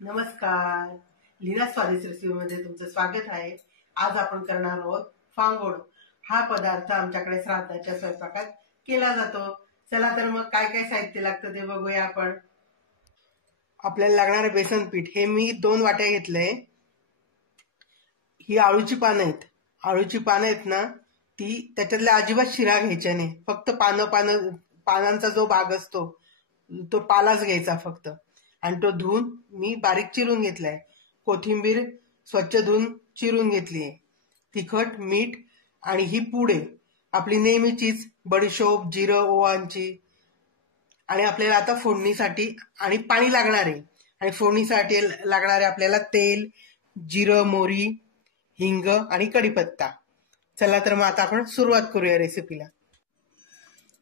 नमस्कार, लीना स्वादिष्ट रेसिपीमध्ये तुमचं स्वागत आहे। आज आपण करणार आहोत फांगोड। हा पदार्थ आमच्याकडे श्राद्धाच्या स्वयंपाकात केला जातो। चला तर मग काय काय साहित्य लागतं ते बघूया आपण। आपल्याला लागणारे बेसन पीठ हे मी 2 वाट्या घेतलंय। ही आळूची पानं आहेत। आळूची पानं आहेत ना, ती त्याच्यातल्या अजिबात शिरा घ्यायच्या नाही, फक्त पानांचा जो भाग असतो तो पालाच घ्यायचा फक्त। आणि तो धुवून मी बारीक चिरून घेतलाय। कोथिंबीर स्वच्छ धुवून चिरून घेतलीये। तिखट, मीठ आणि ही पूड आहे आपली नेहमीचीच, बडीशोप, जिरं, ओवांची। आणि आपल्याला आता फोडणीसाठी आणि पाणी लागणार आहे। आणि फोडणीसाठी लागणारे आपल्याला तेल, जिरं, मोहरी, हिंग आणि कढीपत्ता। चला तर मग आता आपण सुरुवात करूया रेसिपीला।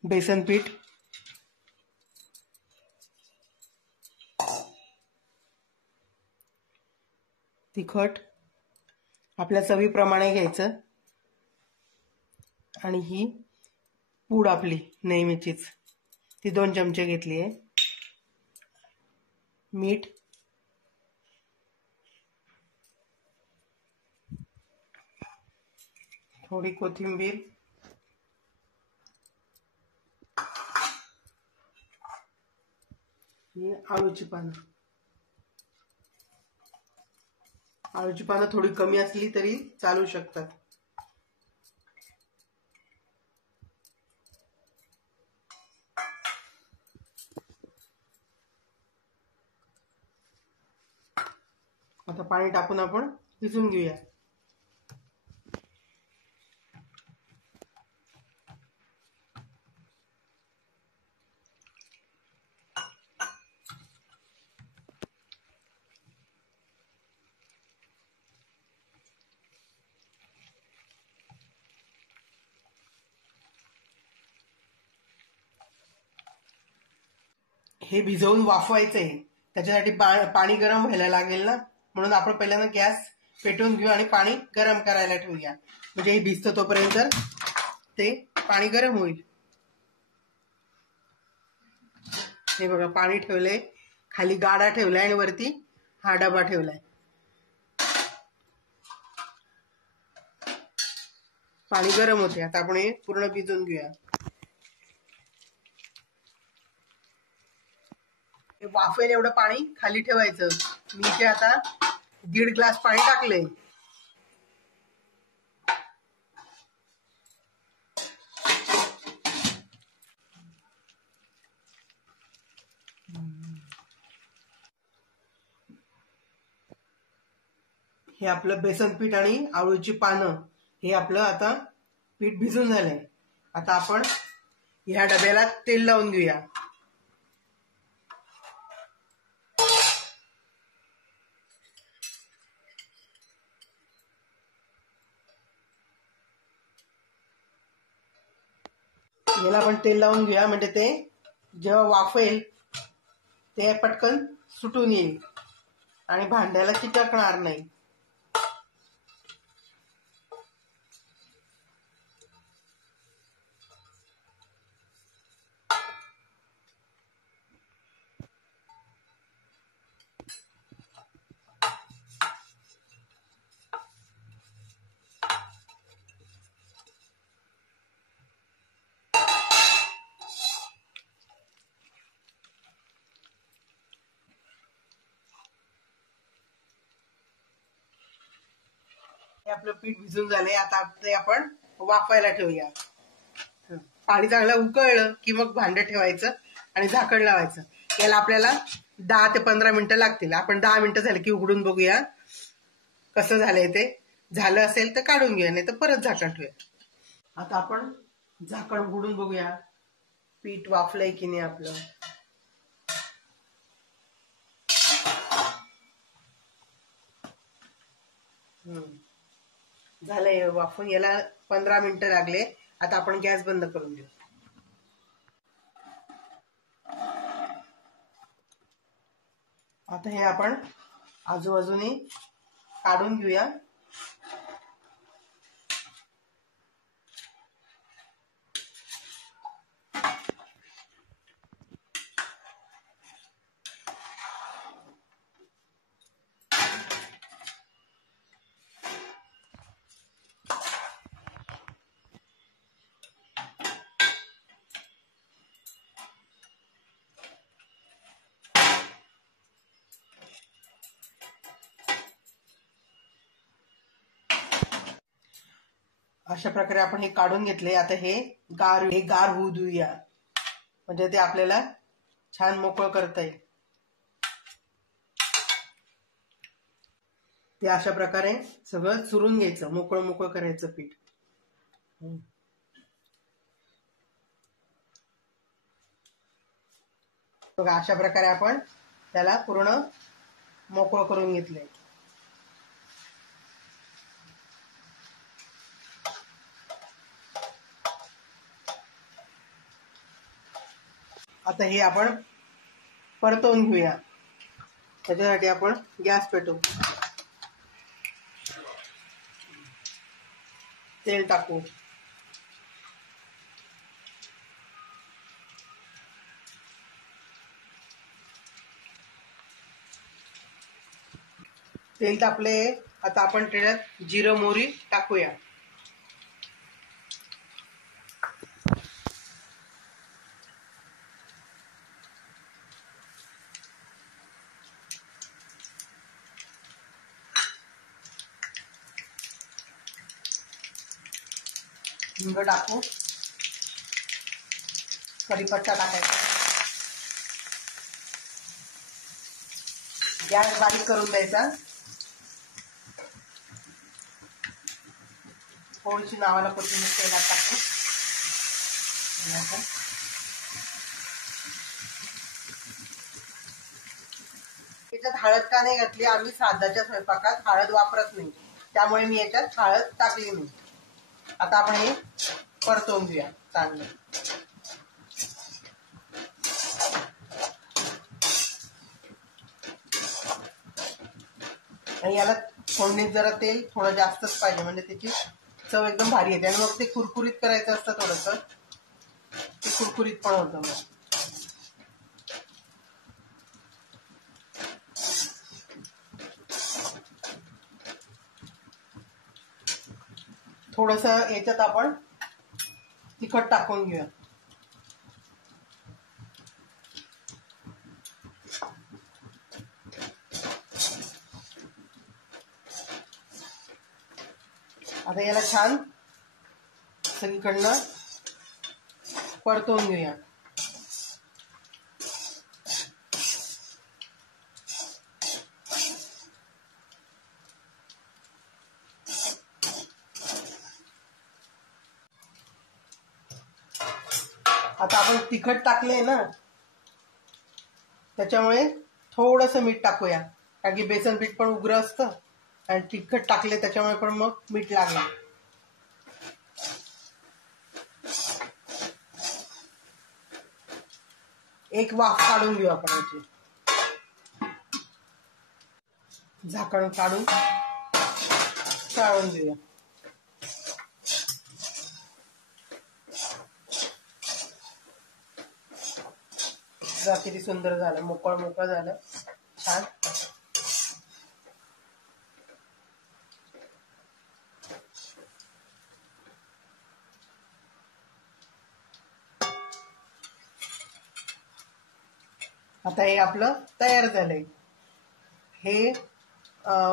बेसन पीठ, तिखट आपल्या चवीप्रमाणे घ्यायचं आणि ही पूड आपली नेहमीचीच ती 2 चमचे घेतली आहे। मीठ, थोडी कोथिंबीर, आळूची पानं। आळूची पानं थोडी कमी असली तरी चालू शकतात। आता पाणी टाकून आपण भिजून घेऊया। हे भिजवून वाफवायचंय, त्याच्यासाठी पाणी गरम व्हायला लागेल ना, म्हणून आपण पहिल्यांदा गॅस पेटवून घेऊ आणि पाणी गरम करायला ठेवूया। म्हणजे हे भिजतं तोपर्यंत ते पाणी गरम होईल। हे बघा, पाणी ठेवलंय, खाली गाडा ठेवलाय आणि वरती हा डबा ठेवलाय। पाणी गरम होते। आता आपण हे पूर्ण भिजवून घेऊया। वाफेल एवढं पाणी खाली ठेवायचं। मी इथे आता 1.5 ग्लास पाणी टाकलंय। हे आपलं बेसन पीठ आणि आळूची पानं हे आपलं आता पीठ भिजून झालंय। आता आपण ह्या डब्याला तेल लावून घेऊया। याला आपण तेल लावून घेऊया, म्हणजे ते जेव्हा वाफेल ते पटकन सुटून येईल आणि भांड्याला चिटकणार नाही। हे आपलं पीठ भिजून झालंय। आता ते आपण वाफायला ठेवूया। पाणी चांगलं उकळलं की मग भांडं ठेवायचं आणि झाकण लावायचं। याला आपल्याला 10 ते 15 मिनिटं लागतील। आपण 10 मिनिटं झाली की उघडून बघूया कसं झालंय ते। झालं असेल तर काढून घेऊया, नाही तर परत झाकण ठेवूया। आता आपण झाकण उघडून बघूया पीठ वाफलंय की नाही आपलं। झालंय वाफून, याला 15 मिनिटं लागले। आता आपण गॅस बंद करून देऊ। आता हे आपण आजूबाजूने काढून घेऊया। अशा प्रकारे आपण हे काढून घेतले. आता हे गार होऊ देऊया, म्हणजे ते आपल्याला छान मोकळं करता येईल. ते अशा प्रकारे सगळं चुरून घ्यायचं, मोकळं करायचं पीठ. बघा अशा प्रकारे आपण त्याला पूर्ण मोकळं करून घेतलंय. आता हे आपण परतवून घेऊया. त्याच्यासाठी आपण गॅस पेटवू, तेल टाकू. तेल तापले. आता आपण त्याच्यात जिरं मोहरी टाकूया. हिंग टाकू, कढीपत्ता टाकायचा. गॅस बारीक करून द्यायचा. थोडीशी नावाला कोथिंबीर तेलात टाकू. याच्यात हळद का नाही घातली? आम्ही साधाच्या स्वयंपाकात हळद वापरत नाही, त्यामुळे मी याच्यात हळद टाकली नाही. आता आपण हे परतवून घेऊया चांगलं. आणि याला फोडणीत जरा तेल थोडं जास्तच पाहिजे, म्हणजे त्याची चव एकदम भारी येते. आणि मग ते कुरकुरीत करायचं असतं थोडस, ते कुरकुरीत पण होतं. मग थोडस याच्यात आपण तिखट टाकून घेऊया. आता याला छान सगळीकडनं परतवून घेऊया. आता आपण तिखट टाकले ना, त्याच्यामुळे थोडंसं मीठ टाकूया, कारण की बेसन पीठ पण उग्र असतं आणि तिखट टाकले त्याच्यामुळे पण मग मीठ लागलं. एक वाफ काढून घेऊ आपण याची. झाकण काढून चाळून घेऊया. किती सुंदर झालं, मोकळं झालं छान. आता हे आपलं तयार झालंय. हे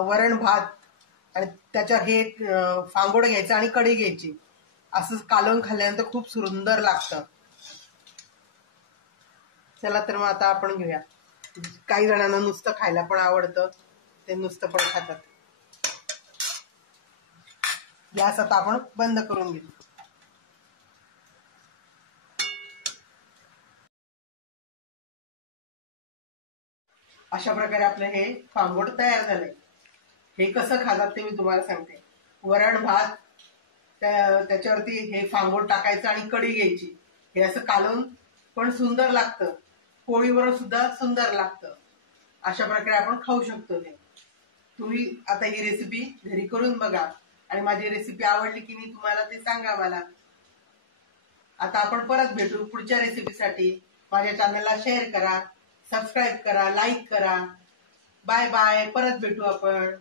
वरण भात आणि त्याच्या हे फांगोड घ्यायचं आणि कढी घ्यायची, असं कालवून खाल्ल्यानंतर खूप सुंदर लागतं. चला तर मग आता आपण घेऊया. काही जणांना नुसतं खायला पण आवडतं, ते नुसतं पण खातात. गॅस आता आपण बंद करून घेऊ. अशा प्रकारे आपलं हे फांगोड तयार झालंय. हे कसं खातात ते मी तुम्हाला सांगते. वरण भात, त्याच्यावरती हे फांगोड टाकायचं आणि कढी घ्यायची. हे असं कालवून पण सुंदर लागतं, पोळीवर सुद्धा सुंदर लागतं. अशा प्रकारे आपण खाऊ शकतो. ते तुम्ही आता ही रेसिपी घरी करून बघा आणि माझी रेसिपी आवडली की नाही तुम्हाला ते सांगा मला. आता आपण परत भेटू पुढच्या रेसिपीसाठी. माझ्या चॅनलला शेअर करा, सबस्क्राईब करा, लाईक करा. Bye bye. परत भेटू आपण.